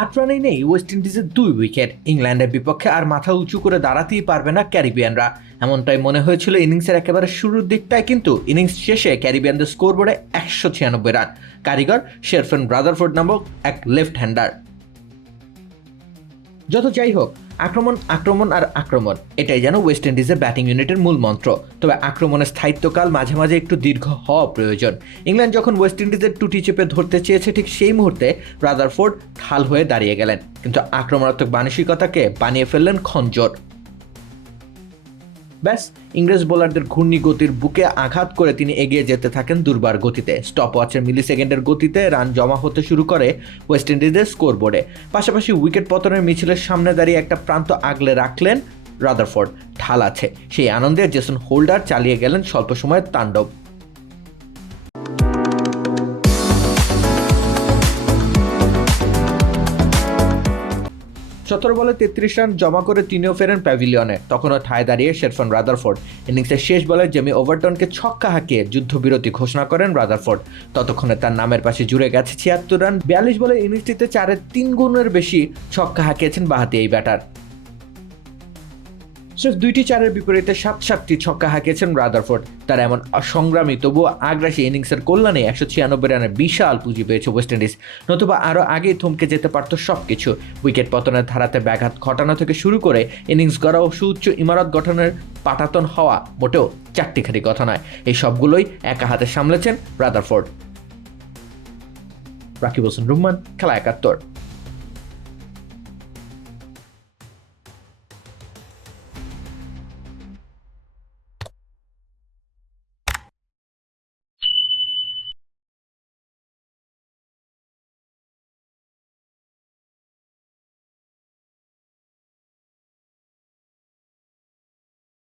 8 রানেই নেই ওয়েস্ট ইন্ডিজের 2 উইকেট। ইংল্যান্ডের বিপক্ষে আর মাথা উঁচু করে দাঁড়াতেই পারবে না ক্যারিবিয়ানরা, এমনটাই মনে হয়েছিল ইনিংসের একেবারে শুরুর দিকটায়, কিন্তু ইনিংস শেষে ক্যারিবিয়ানদের স্কোরবোর্ডে 196 রান। কারিগর শেরফেন রাদারফোর্ড নামক এক লেফট হ্যান্ডার। যত যাই হোক, আক্রমণ আক্রমণ আর আক্রমণ, এটাই যেন ওয়েস্ট ইন্ডিজের ব্যাটিং ইউনিটের মূল মন্ত্র। তবে আক্রমণের স্থায়িত্বকাল মাঝে মাঝে একটু দীর্ঘ হওয়া প্রয়োজন। ইংল্যান্ড যখন ওয়েস্ট ইন্ডিজের টুটি চেপে ধরতে চেয়েছে, ঠিক সেই মুহূর্তে রাদারফোর্ড ঢাল হয়ে দাঁড়িয়ে গেলেন, কিন্তু আক্রমণাত্মক মানসিকতাকে বানিয়ে ফেললেন খঞ্জর। ব্যাস, ইংরেজ বোলারদের ঘূর্ণি গতির বুকে আঘাত করে তিনি এগিয়ে যেতে থাকেন দুর্বার গতিতে। স্টপ ওয়াচের মিলি সেকেন্ডের গতিতে রান জমা হতে শুরু করে ওয়েস্ট ইন্ডিজের স্কোরবোর্ডে। পাশাপাশি উইকেট পতনের মিছিলের সামনে দাঁড়িয়ে একটা প্রান্ত আগলে রাখলেন রাদারফোর্ড। ঢাল আছে, সেই আনন্দে জেসন হোল্ডার চালিয়ে গেলেন স্বল্প সময়ের তাণ্ডব। 17 বলে 33 রান জমা করে তিনিও ফেরেন প্যাভিলিয়নে। তখনও ঠায় দাঁড়িয়ে শেরফান রাদারফোর্ড। ইনিংসের শেষ বলে জেমি ওভারটনকে ছক্কা হাঁকিয়ে যুদ্ধবিরতি ঘোষণা করেন রাদারফোর্ড। ততক্ষণে তার নামের পাশে জুড়ে গেছে 76 রান। 42 বলে ইনিংসটিতে 4-এর 3 গুণের বেশি ছক্কা হাঁকিয়েছেন বাঁহাতি এই ব্যাটার। সির্ফ 2টি 4-এর বিপরীতে 7টি ছক্কা হাঁকিয়েছেন রাদারফোর্ড। তার এমন সংগ্রামী তবুও আগ্রাসী ইনিংসের কল্যাণে 196 রানের বিশাল পুঁজি পেয়েছে ওয়েস্ট ইন্ডিজ। নতুবা আরও আগেই থমকে যেতে পারত সবকিছু। উইকেট পতনের ধারাতে ব্যাঘাত ঘটানো থেকে শুরু করে ইনিংস গড়া ও সুউচ্চ ইমারত গঠনের পাটাতন হওয়া মোটেও চারটিখানি কথা নয়। এই সবগুলোই একা হাতে সামলেছেন রাদারফোর্ড। রাকিব হোসেন রুম্মান, খেলা 71।